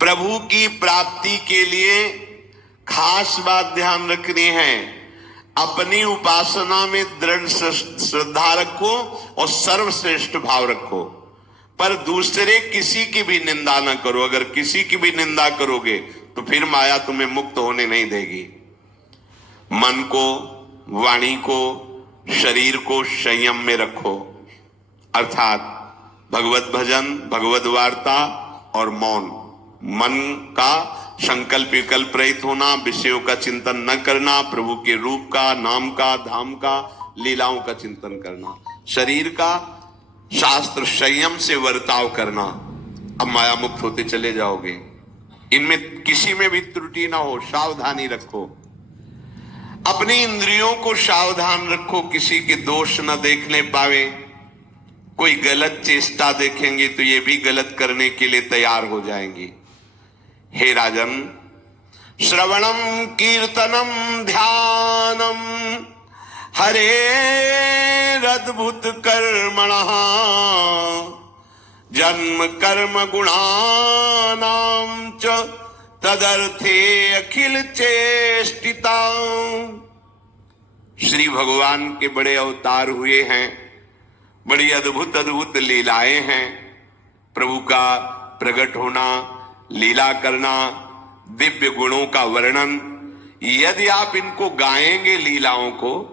प्रभु की प्राप्ति के लिए खास बात ध्यान रखनी है, अपनी उपासना में दृढ़ श्रद्धा रखो और सर्वश्रेष्ठ भाव रखो, पर दूसरे किसी की भी निंदा न करो। अगर किसी की भी निंदा करोगे तो फिर माया तुम्हें मुक्त होने नहीं देगी। मन को, वाणी को, शरीर को संयम में रखो, अर्थात भगवत भजन, भगवत वार्ता और मौन। मन का संकल्प विकल्प रहित होना, विषयों का चिंतन न करना, प्रभु के रूप का, नाम का, धाम का, लीलाओं का चिंतन करना। शरीर का शास्त्र संयम से वर्ताव करना। अब माया मुक्त होते चले जाओगे। इनमें किसी में भी त्रुटि ना हो, सावधानी रखो। अपनी इंद्रियों को सावधान रखो, किसी के दोष न देखने पावे। कोई गलत चेष्टा देखेंगे तो ये भी गलत करने के लिए तैयार हो जाएंगे। हे राजन, श्रवणम कीर्तनम ध्यानम हरेरद्भुत कर्मणः जन्म कर्म गुणानां च तदर्थे अखिल चेष्टिता। श्री भगवान के बड़े अवतार हुए हैं, बड़ी अद्भुत अद्भुत लीलाएं हैं। प्रभु का प्रकट होना, लीला करना, दिव्य गुणों का वर्णन। यदि आप इनको गाएंगे लीलाओं को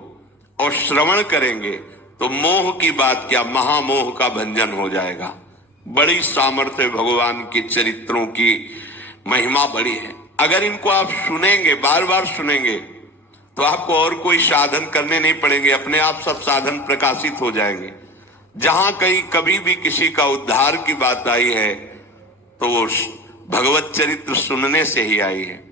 और श्रवण करेंगे तो मोह की बात क्या, महामोह का भंजन हो जाएगा। बड़ी सामर्थ्य भगवान के चरित्रों की महिमा बड़ी है। अगर इनको आप सुनेंगे, बार बार सुनेंगे, तो आपको और कोई साधन करने नहीं पड़ेंगे, अपने आप सब साधन प्रकाशित हो जाएंगे। जहां कहीं कभी भी किसी का उद्धार की बात आई है तो वो भगवत चरित्र सुनने से ही आई है।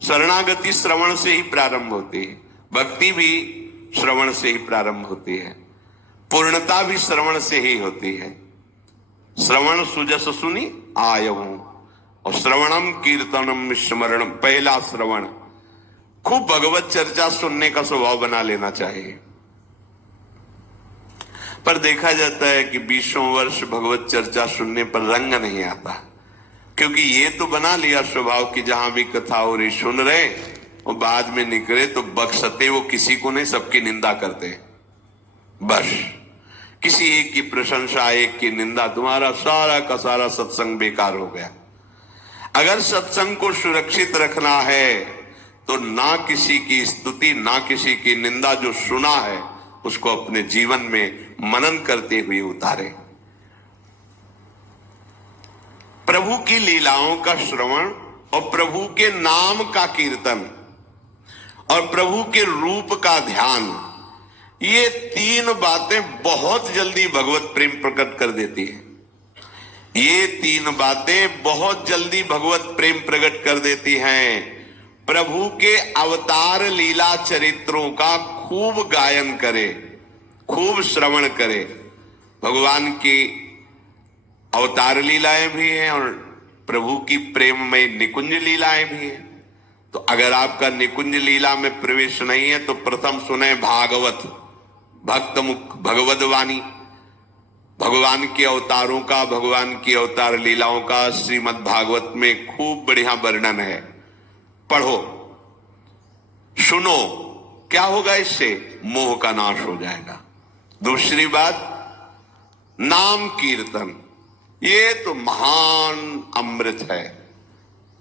शरणागति श्रवण से ही प्रारंभ होती है, भक्ति भी श्रवण से ही प्रारंभ होती है, पूर्णता भी श्रवण से ही होती है। श्रवण सुजस सुनी आयहूं, और श्रवणम कीर्तनम स्मरणम। पहला श्रवण, खूब भगवत चर्चा सुनने का स्वभाव बना लेना चाहिए। पर देखा जाता है कि 20 वर्ष भगवत चर्चा सुनने पर रंग नहीं आता, क्योंकि ये तो बना लिया स्वभाव कि जहां भी कथा हो रही सुन रहे और बाद में निकले तो बख्शते वो किसी को नहीं, सबकी निंदा करते। बस किसी एक की प्रशंसा, एक की निंदा, तुम्हारा सारा का सारा सत्संग बेकार हो गया। अगर सत्संग को सुरक्षित रखना है तो ना किसी की स्तुति, ना किसी की निंदा, जो सुना है उसको अपने जीवन में मनन करते हुए उतारे। प्रभु की लीलाओं का श्रवण और प्रभु के नाम का कीर्तन और प्रभु के रूप का ध्यान, ये तीन बातें बहुत जल्दी भगवत प्रेम प्रकट कर देती है। ये तीन बातें बहुत जल्दी भगवत प्रेम प्रकट कर देती हैं। प्रभु के अवतार लीला चरित्रों का खूब गायन करे, खूब श्रवण करे। भगवान की अवतार लीलाएं भी हैं और प्रभु की प्रेम में निकुंज लीलाएं भी हैं। तो अगर आपका निकुंज लीला में प्रवेश नहीं है तो प्रथम सुने भागवत, भक्त मुख भगवद वाणी। भगवान के अवतारों का, भगवान की अवतार लीलाओं का श्रीमद् भागवत में खूब बढ़िया वर्णन है। पढ़ो, सुनो, क्या होगा इससे? मोह का नाश हो जाएगा। दूसरी बात, नाम कीर्तन, ये तो महान अमृत है।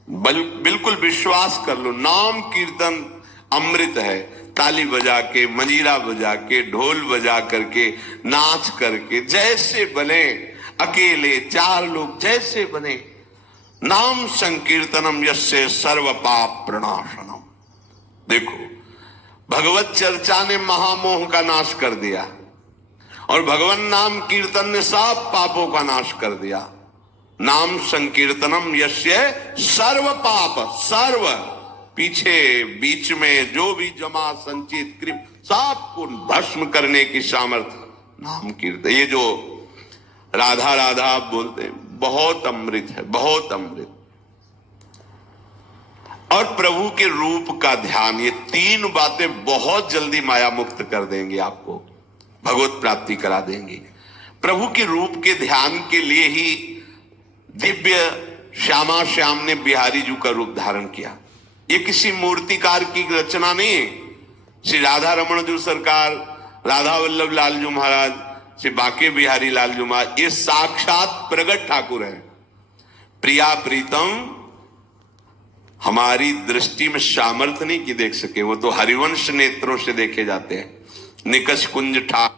बिल्कुल विश्वास कर लो, नाम कीर्तन अमृत है। ताली बजा के, मंजीरा बजा के, ढोल बजा करके, नाच करके, जैसे बने, अकेले 4 लोग जैसे बने, नाम संकीर्तनम यस्य सर्व पाप प्रणाशनम। देखो, भगवत चर्चा ने महामोह का नाश कर दिया और भगवान नाम कीर्तन ने सब पापों का नाश कर दिया। नाम संकीर्तनम यस्य सर्व पाप, सर्व पीछे बीच में जो भी जमा संचित कृप सबको भस्म करने की सामर्थ्य नाम कीर्तन। ये जो राधा राधा आप बोलते हैं, बहुत अमृत है, बहुत अमृत। और प्रभु के रूप का ध्यान, ये तीन बातें बहुत जल्दी माया मुक्त कर देंगे, आपको भगवत प्राप्ति करा देंगे। प्रभु के रूप के ध्यान के लिए ही दिव्य श्यामा श्याम ने बिहारी जी का रूप धारण किया। ये किसी मूर्तिकार की रचना नहीं है। श्री राधा रमण जी सरकार, राधा वल्लभ लाल जी महाराज, श्री बाके बिहारी लाल जी महाराज, ये साक्षात प्रगट ठाकुर है। प्रिया प्रीतम हमारी दृष्टि में सामर्थ्य नहीं कि देख सके, वो तो हरिवंश नेत्रों से देखे जाते हैं। निकष कुंज ठाकुर